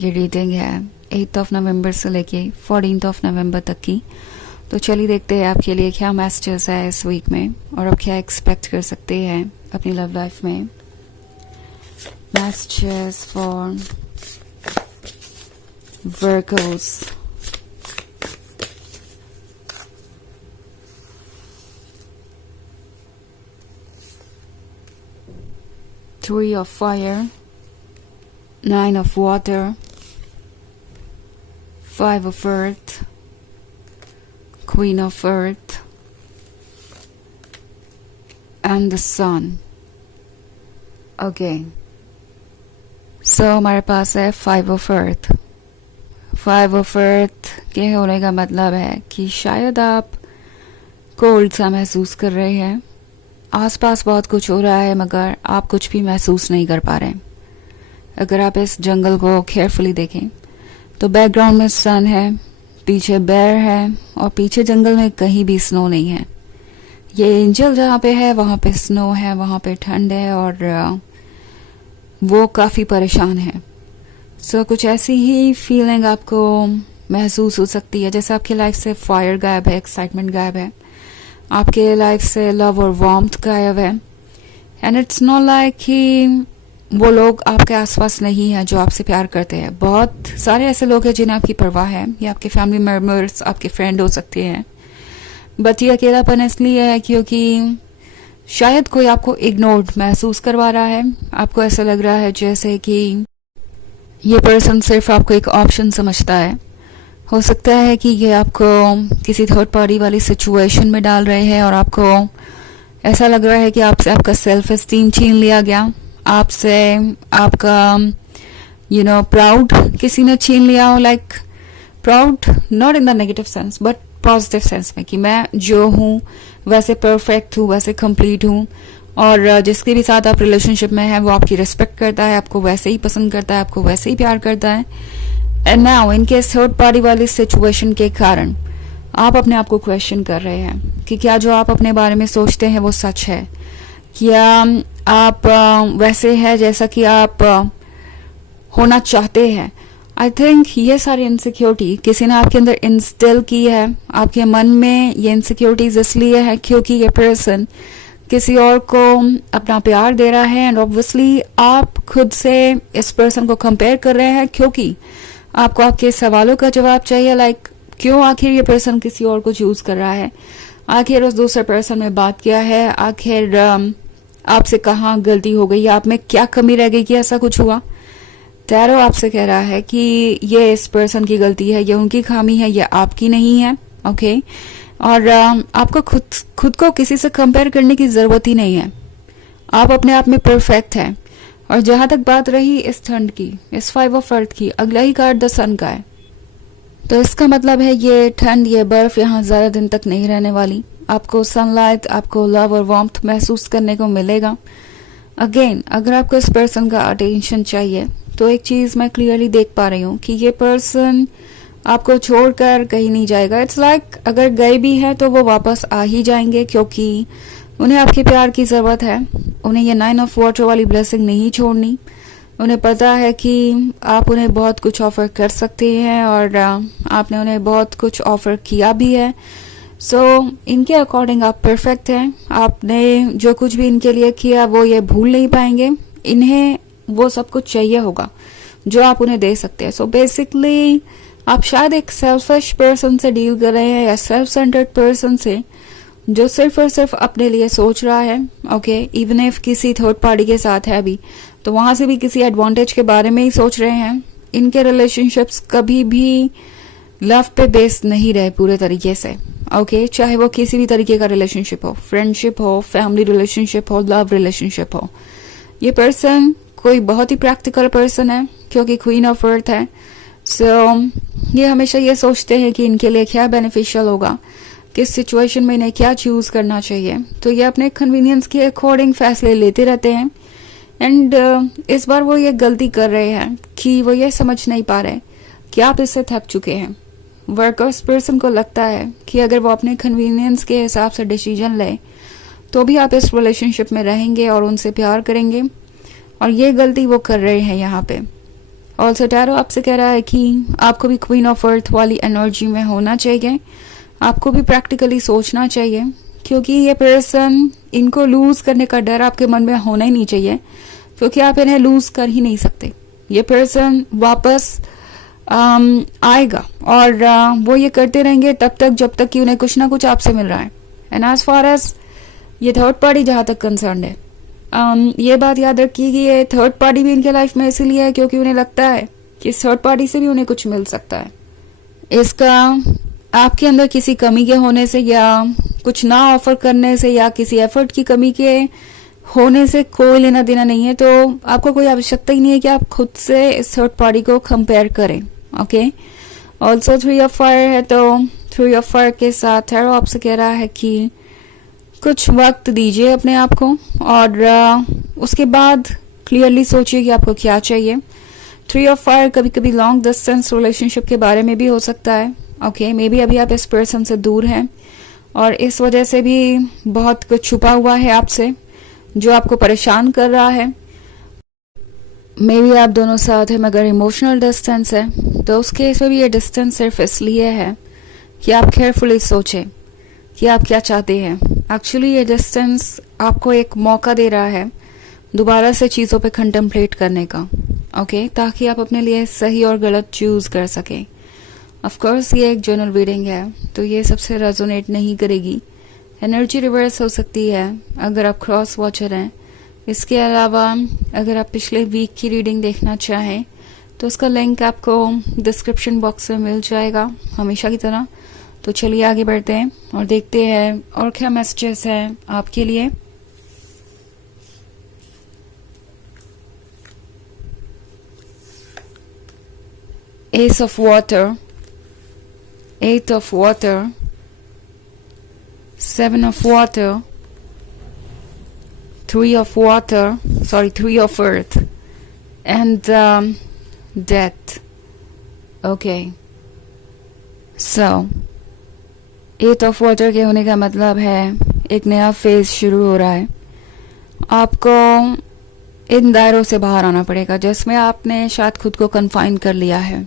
ये रीडिंग है 8 नवंबर से लेके 14 नवंबर तक की। तो चलिए देखते हैं आपके लिए क्या मैसेजेस है इस वीक में और आप क्या एक्सपेक्ट कर सकते हैं अपनी लव लाइफ में। Messages for workers. Three of fire, 9 of water, 5 of earth, Queen of earth, and the sun. Okay. So हमारे पास है 5 of earth. 5 of earth के होने का मतलब है कि शायद आप कोल्ड सा महसूस कर रहे हैं। आसपास बहुत कुछ हो रहा है मगर आप कुछ भी महसूस नहीं कर पा रहे। अगर आप इस जंगल को केयरफुली देखें तो बैकग्राउंड में सन है, पीछे बेर है और पीछे जंगल में कहीं भी स्नो नहीं है। ये एंजल जहाँ पे है वहाँ पे स्नो है, वहाँ पे ठंड है और वो काफ़ी परेशान है। सो कुछ ऐसी ही फीलिंग आपको महसूस हो सकती है जैसे आपकी लाइफ से फायर गायब है, एक्साइटमेंट गायब है, आपके लाइफ से लव और वार्मथ गायब है। एंड इट्स नॉट लाइक कि वो लोग आपके आसपास नहीं है जो आपसे प्यार करते हैं। बहुत सारे ऐसे लोग हैं जिन्हें आपकी परवाह है, ये आपके फैमिली मेम्बर्स, आपके फ्रेंड हो सकते हैं। बट ये अकेलापन इसलिए है क्योंकि शायद कोई आपको इग्नोर्ड महसूस करवा रहा है। आपको ऐसा लग रहा है जैसे कि ये पर्सन सिर्फ आपको एक ऑप्शन समझता है। हो सकता है कि ये आपको किसी थर्ड पार्टी वाली सिचुएशन में डाल रहे हैं और आपको ऐसा लग रहा है कि आपसे आपका सेल्फ एस्टीम छीन लिया गया, आपसे आपका प्राउड किसी ने छीन लिया हो। Like proud not in the negative sense but positive sense में कि मैं जो हूँ वैसे परफेक्ट हूँ, वैसे कंप्लीट हूँ और जिसके भी साथ आप रिलेशनशिप में है वो आपकी रिस्पेक्ट करता है, आपको वैसे ही पसंद करता है, आपको वैसे ही प्यार करता है। एंड नाउ इनके थर्ड पार्टी वाली सिचुएशन के कारण आप अपने आप को क्वेश्चन कर रहे हैं कि क्या जो आप अपने बारे में सोचते हैं वो सच है, क्या आप वैसे है जैसा कि आप होना चाहते हैं। आई थिंक ये सारी इनसिक्योरिटी किसी ने आपके अंदर इंस्टिल की है। आपके मन में ये इनसिक्योरिटीज इसलिए है क्योंकि ये पर्सन किसी और को अपना प्यार दे रहा है एंड ऑब्वियसली आप खुद से इस पर्सन को कंपेयर कर रहे हैं क्योंकि आपको आपके सवालों का जवाब चाहिए। लाइक क्यों आखिर ये पर्सन किसी और को चूज कर रहा है, आखिर उस दूसरे पर्सन में बात क्या है, आखिर आपसे कहाँ गलती हो गई, आप में क्या कमी रह गई कि ऐसा कुछ हुआ। टैरो आपसे कह रहा है कि ये इस पर्सन की गलती है, ये उनकी खामी है, ये आपकी नहीं है। ओके और आपको खुद को किसी से कंपेयर करने की जरूरत ही नहीं है। आप अपने आप में परफेक्ट हैं। और जहां तक बात रही इस ठंड की, इस 5 ऑफ अर्थ की, अगला ही कार्ड द सन का है। तो इसका मतलब है ये ठंड, ये बर्फ यहाँ ज्यादा दिन तक नहीं रहने वाली। आपको सनलाइट, आपको लव और वार्मथ महसूस करने को मिलेगा। अगेन अगर आपको इस पर्सन का अटेंशन चाहिए तो एक चीज मैं क्लियरली देख पा रही हूँ कि ये पर्सन आपको छोड़कर कहीं नहीं जाएगा। इट्स लाइक अगर गए भी हैं तो वो वापस आ ही जाएंगे क्योंकि उन्हें आपके प्यार की जरूरत है। उन्हें ये 9 ऑफ वाटर वाली ब्लेसिंग नहीं छोड़नी। उन्हें पता है कि आप उन्हें बहुत कुछ ऑफर कर सकते हैं और आपने उन्हें बहुत कुछ ऑफर किया भी है। सो इनके अकॉर्डिंग आप परफेक्ट हैं। आपने जो कुछ भी इनके लिए किया वो ये भूल नहीं पाएंगे। इन्हें वो सब कुछ चाहिए होगा जो आप उन्हें दे सकते हैं। सो बेसिकली आप शायद एक सेल्फिश पर्सन से डील कर रहे हैं या सेल्फ सेंटर्ड पर्सन से जो सिर्फ और सिर्फ अपने लिए सोच रहा है। ओके इवन इफ किसी थर्ड पार्टी के साथ है अभी तो वहां से भी किसी एडवांटेज के बारे में ही सोच रहे हैं। इनके रिलेशनशिप्स कभी भी लव पे बेस्ड नहीं रहे पूरे तरीके से। ओके चाहे वो किसी भी तरीके का रिलेशनशिप हो, फ्रेंडशिप हो, फैमिली रिलेशनशिप हो, लव रिलेशनशिप हो। ये पर्सन कोई बहुत ही प्रैक्टिकल पर्सन है क्योंकि क्वीन ऑफ अर्थ है। सो ये हमेशा ये सोचते हैं कि इनके लिए क्या बेनिफिशियल होगा, किस सिचुएशन में इन्हें क्या चूज करना चाहिए। तो ये अपने कन्वीनियंस के अकॉर्डिंग फैसले लेते रहते हैं। एंड इस बार वो ये गलती कर रहे हैं कि वो ये समझ नहीं पा रहे कि आप इससे थक चुके हैं। वर्कर्स पर्सन को लगता है कि अगर वो अपने कन्वीनियंस के हिसाब से डिसीजन ले तो भी आप इस रिलेशनशिप में रहेंगे और उनसे प्यार करेंगे और ये गलती वो कर रहे हैं यहाँ पे। ऑल्सो टैरो आपसे कह रहा है कि आपको भी क्वीन ऑफ अर्थ वाली एनर्जी में होना चाहिए, आपको भी प्रैक्टिकली सोचना चाहिए, क्योंकि ये पर्सन, इनको लूज करने का डर आपके मन में होना ही नहीं चाहिए, क्योंकि आप इन्हें लूज कर ही नहीं सकते। ये पर्सन वापस आएगा और वो ये करते रहेंगे तब तक जब तक कि उन्हें कुछ ना कुछ आपसे मिल रहा है। एंड एज फार एज ये थर्ड पार्टी जहां तक कंसर्न है, ये बात याद रखिए कि ये थर्ड पार्टी भी इनके लाइफ में इसीलिए है क्योंकि उन्हें लगता है कि इस थर्ड पार्टी से भी उन्हें कुछ मिल सकता है। इसका आपके अंदर किसी कमी के होने से या कुछ ना ऑफर करने से या किसी एफर्ट की कमी के होने से कोई लेना देना नहीं है। तो आपको कोई आवश्यकता ही नहीं है कि आप खुद से इस थर्ड पार्टी को कंपेयर करें। ओके, ऑल्सो 3 ऑफ फायर है, तो 3 ऑफ फायर के साथ टैरो आपसे कह रहा है कि कुछ वक्त दीजिए अपने आप को और उसके बाद क्लियरली सोचिए कि आपको क्या चाहिए। 3 ऑफ फायर कभी कभी लॉन्ग डिस्टेंस रिलेशनशिप के बारे में भी हो सकता है। ओके, मे बी अभी आप इस पर्सन से दूर हैं और इस वजह से भी बहुत कुछ छुपा हुआ है आपसे जो आपको परेशान कर रहा है। मे बी आप दोनों साथ हैं मगर इमोशनल डिस्टेंस है, तो उस केस में भी ये डिस्टेंस सिर्फ इसलिए है कि आप केयरफुली सोचें कि आप क्या चाहते हैं। एक्चुअली ये डिस्टेंस आपको एक मौका दे रहा है दोबारा से चीज़ों पे कंटेम्पलेट करने का। ओके, ताकि आप अपने लिए सही और गलत चूज कर सकें। ऑफ कोर्स ये एक जनरल रीडिंग है, तो ये सबसे रेजोनेट नहीं करेगी। एनर्जी रिवर्स हो सकती है अगर आप क्रॉस वॉचर हैं। इसके अलावा अगर आप पिछले वीक की रीडिंग देखना चाहें तो उसका लिंक आपको डिस्क्रिप्शन बॉक्स में मिल जाएगा हमेशा की तरह। तो चलिए आगे बढ़ते हैं और देखते हैं और क्या मैसेजेस हैं आपके लिए। S of water, 8 of water, 7 of water, 3 of water, 3 of earth, and death. Okay. So, 8 of water के होने का मतलब है एक नया फेज शुरू हो रहा है। आपको इन दायरों से बाहर आना पड़ेगा जिसमें आपने शायद खुद को कन्फाइन कर लिया है।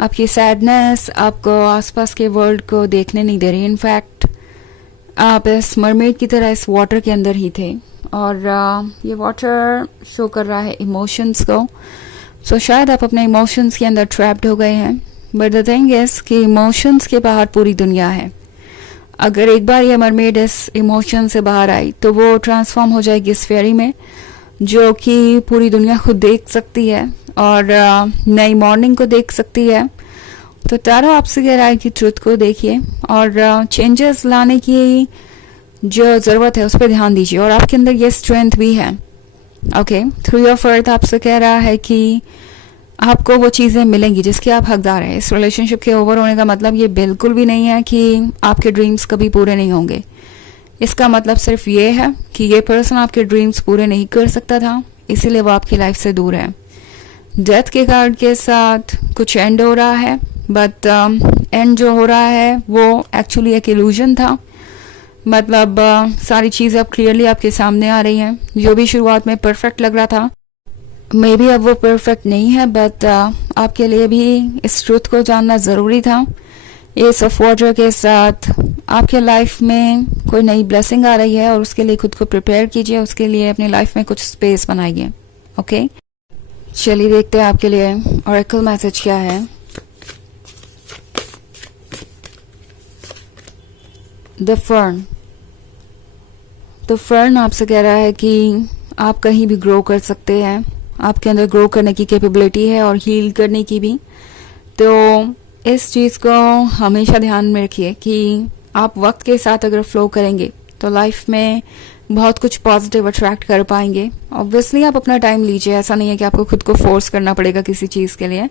आपकी सैडनेस आपको आसपास के वर्ल्ड को देखने नहीं दे रही। इनफैक्ट आप इस मरमेड की तरह इस वाटर के अंदर ही थे और ये वाटर शो कर रहा है इमोशंस को। सो शायद आप अपने इमोशंस के अंदर ट्रैप्ड हो गए हैं, बट द थिंग इज कि इमोशंस के बाहर पूरी दुनिया है। अगर एक बार ये मरमेड इस इमोशन से बाहर आई तो वो ट्रांसफॉर्म हो जाएगी इस फेरी में जो कि पूरी दुनिया खुद देख सकती है और नई मॉर्निंग को देख सकती है। तो टैरो आपसे कह रहा है कि ट्रुथ को देखिए और चेंजेस लाने की जो ज़रूरत है उस पर ध्यान दीजिए और आपके अंदर ये स्ट्रेंथ भी है। ओके, 3 ऑफ अर्थ आपसे कह रहा है कि आपको वो चीज़ें मिलेंगी जिसके आप हकदार हैं। इस रिलेशनशिप के ओवर होने का मतलब ये बिल्कुल भी नहीं है कि आपके ड्रीम्स कभी पूरे नहीं होंगे। इसका मतलब सिर्फ ये है कि ये पर्सन आपके ड्रीम्स पूरे नहीं कर सकता था, इसीलिए वो आपकी लाइफ से दूर है। डेथ के कार्ड के साथ कुछ एंड हो रहा है, बट एंड जो हो रहा है वो एक्चुअली एक इल्यूजन था। मतलब सारी चीज़ें अब क्लियरली आपके सामने आ रही हैं। जो भी शुरुआत में परफेक्ट लग रहा था मे बी अब वो परफेक्ट नहीं है, बट आपके लिए भी इस ट्रुथ को जानना ज़रूरी था। एस ऑफ वाटर के साथ आपके लाइफ में कोई नई ब्लेसिंग आ रही है और उसके लिए खुद को प्रिपेयर कीजिए, उसके लिए अपनी लाइफ में कुछ स्पेस बनाइए। ओके, चलिए देखते हैं आपके लिए ऑरेकल मैसेज क्या है। द फर्न आपसे कह रहा है कि आप कहीं भी ग्रो कर सकते हैं, आपके अंदर ग्रो करने की कैपेबिलिटी है और हील करने की भी। तो इस चीज़ को हमेशा ध्यान में रखिए कि आप वक्त के साथ अगर फ्लो करेंगे तो लाइफ में बहुत कुछ पॉजिटिव अट्रैक्ट कर पाएंगे। ऑब्वियसली आप अपना टाइम लीजिए, ऐसा नहीं है कि आपको खुद को फोर्स करना पड़ेगा किसी चीज़ के लिए।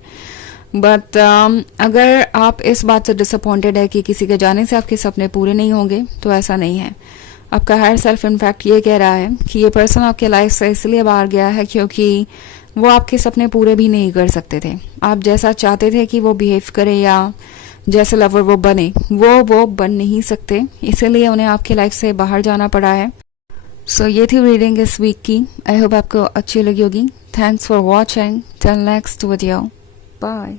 बट अगर आप इस बात से डिसअपॉइंटेड है कि किसी के जाने से आपके सपने पूरे नहीं होंगे तो ऐसा नहीं है। आपका हायर सेल्फ इनफैक्ट ये कह रहा है कि ये पर्सन आपके लाइफ से इसलिए बाहर गया है क्योंकि वो आपके सपने पूरे भी नहीं कर सकते थे। आप जैसा चाहते थे कि वो बिहेव करे या जैसे लवर वो बने, वो बन नहीं सकते, इसीलिए उन्हें आपकी लाइफ से बाहर जाना पड़ा है। सो ये थी रीडिंग इस वीक की। आई होप आपको अच्छी लगी होगी। Thanks for watching. Till next video, bye.